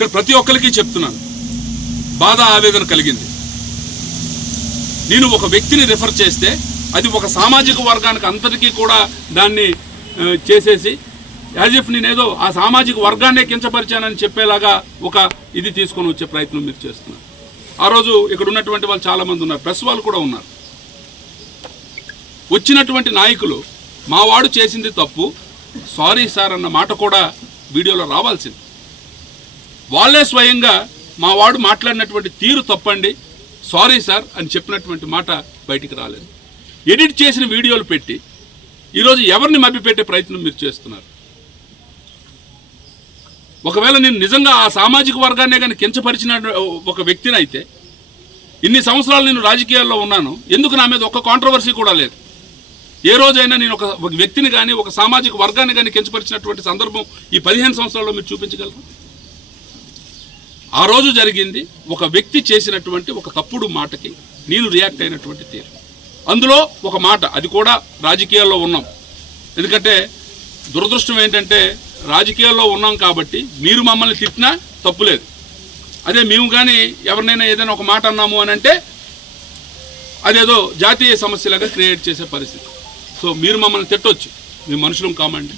ఇక్కడ ప్రతి ఒక్కరికి చెప్తున్నాను, బాధ ఆవేదన కలిగింది. నేను ఒక వ్యక్తిని రిఫర్ చేస్తే అది ఒక సామాజిక వర్గానికి అందరికీ కూడా దాన్ని చేసేసి యాజ్ ఇఫ్ నేనేదో ఆ సామాజిక వర్గాన్నే కించపరిచానని చెప్పేలాగా ఒక ఇది తీసుకొని వచ్చే ప్రయత్నం మీరు చేస్తున్నారు. ఆ రోజు ఇక్కడ ఉన్నటువంటి వాళ్ళు చాలామంది ఉన్నారు, ప్రెస్ వాళ్ళు కూడా ఉన్నారు. వచ్చినటువంటి నాయకులు మా వాడు చేసింది తప్పు, సారీ సార్ అన్న మాట కూడా వీడియోలో రావాల్సింది. వాళ్ళే స్వయంగా మా వాడు మాట్లాడినటువంటి తీరు తప్పండి, సారీ సార్ అని చెప్పినటువంటి మాట బయటికి రాలేదు. ఎడిట్ చేసిన వీడియోలు పెట్టి ఈరోజు ఎవరిని మభ్యపెట్టే ప్రయత్నం మీరు చేస్తున్నారు. ఒకవేళ నేను నిజంగా ఆ సామాజిక వర్గాన్నే కానీ కించపరిచిన ఒక వ్యక్తిని అయితే, ఇన్ని సంవత్సరాలు నేను రాజకీయాల్లో ఉన్నాను, ఎందుకు నా మీద ఒక కాంట్రవర్సీ కూడా లేదు. ఏ రోజైనా నేను ఒక వ్యక్తిని కానీ ఒక సామాజిక వర్గాన్ని కానీ కించపరిచినటువంటి సందర్భం ఈ 15 సంవత్సరాల్లో మీరు చూపించగలరు? ఆ రోజు జరిగింది ఒక వ్యక్తి చేసినటువంటి ఒక తప్పుడు మాటకి నేను రియాక్ట్ అయినటువంటి తీరు. అందులో ఒక మాట, అది కూడా రాజకీయాల్లో ఉన్నాం. ఎందుకంటే దురదృష్టం ఏంటంటే రాజకీయాల్లో ఉన్నాం కాబట్టి మీరు మమ్మల్ని తిట్టినా తప్పులేదు. అదే మేము కానీ ఎవరినైనా ఏదైనా ఒక మాట అన్నాము అని అంటే అదేదో జాతీయ సమస్యలాగా క్రియేట్ చేసే పరిస్థితి. సో మీరు మమ్మల్ని తిట్టొచ్చు, మేము మనుషులం కామండి.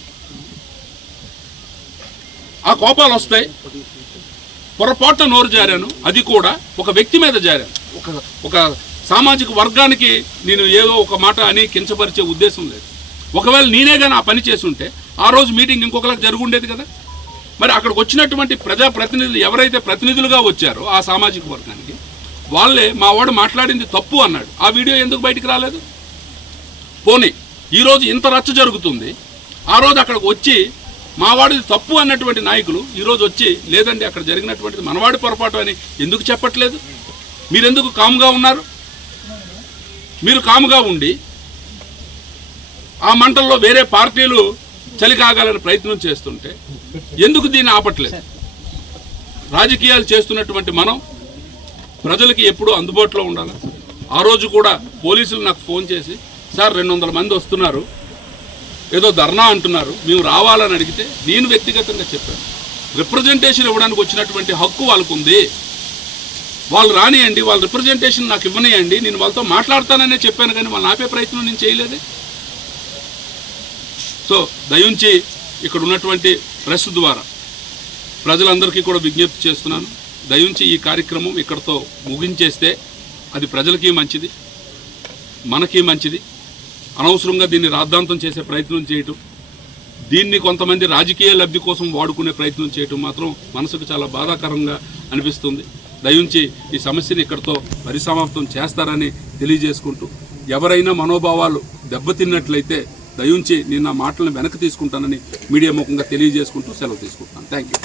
ఆ కోపాలు వస్తాయి. పొరపాటున నోరు జారాను, అది కూడా ఒక వ్యక్తి మీద జారాను. ఒక సామాజిక వర్గానికి నేను ఏదో ఒక మాట అని కించపరిచే ఉద్దేశం లేదు. ఒకవేళ నేనే కానీ ఆ పని చేసి ఉంటే ఆ రోజు మీటింగ్ ఇంకొకరికి జరుగుండేది కదా. మరి అక్కడికి వచ్చినటువంటి ప్రజాప్రతినిధులు ఎవరైతే ప్రతినిధులుగా వచ్చారో ఆ సామాజిక వర్గానికి, వాళ్ళే మా వాడు మాట్లాడింది తప్పు అన్నాడు. ఆ వీడియో ఎందుకు బయటికి రాలేదు? పోనీ ఈరోజు ఇంత రచ్చ జరుగుతుంది, ఆ రోజు అక్కడికి వచ్చి మావాడిది తప్పు అన్నటువంటి నాయకులు ఈరోజు వచ్చి లేదండి అక్కడ జరిగినటువంటిది మనవాడి పొరపాటు అని ఎందుకు చెప్పట్లేదు? మీరెందుకు కామ్గా ఉన్నారు? మీరు కామ్గా ఉండి ఆ మంటల్లో వేరే పార్టీలు చలికాగాలని ప్రయత్నం చేస్తుంటే ఎందుకు దీన్ని ఆపట్లేదు? రాజకీయాలు చేస్తున్నటువంటి మనం ప్రజలకి ఎప్పుడూ అందుబాటులో ఉండాలి. ఆ రోజు కూడా పోలీసులు నాకు ఫోన్ చేసి, సార్ 200 మంది వస్తున్నారు, ఏదో ధర్నా అంటున్నారు, మేము రావాలని అడిగితే నేను వ్యక్తిగతంగా చెప్పాను, రిప్రజెంటేషన్ ఇవ్వడానికి వచ్చినటువంటి హక్కు వాళ్ళకు ఉంది, వాళ్ళు రానియండి, వాళ్ళ రిప్రజెంటేషన్ నాకు ఇవ్వనియండి, నేను వాళ్ళతో మాట్లాడతాననే చెప్పాను, కానీ వాళ్ళు ఆపే ప్రయత్నం నేను చేయలేదే. సో దయించి ఇక్కడ ఉన్నటువంటి ప్రెస్ ద్వారా ప్రజలందరికీ కూడా విజ్ఞప్తి చేస్తున్నాను, దయించి ఈ కార్యక్రమం ఇక్కడితో ముగించేస్తే అది ప్రజలకి మంచిది, మనకి మంచిది. అనవసరంగా దీన్ని రాద్ధాంతం చేసే ప్రయత్నం చేయటం, దీన్ని కొంతమంది రాజకీయ లబ్ధి కోసం వాడుకునే ప్రయత్నం చేయటం మాత్రం మనసుకు చాలా బాధాకరంగా అనిపిస్తుంది. దయించి ఈ సమస్యని ఇక్కడితో పరిసమాప్తం చేస్తారని తెలియజేసుకుంటూ, ఎవరైనా మనోభావాలు దెబ్బతిన్నట్లయితే దయించి నేను నా మాటలను వెనక్కి తీసుకుంటానని మీడియా ముఖంగా తెలియజేసుకుంటూ సెలవు తీసుకుంటాను. Thank you.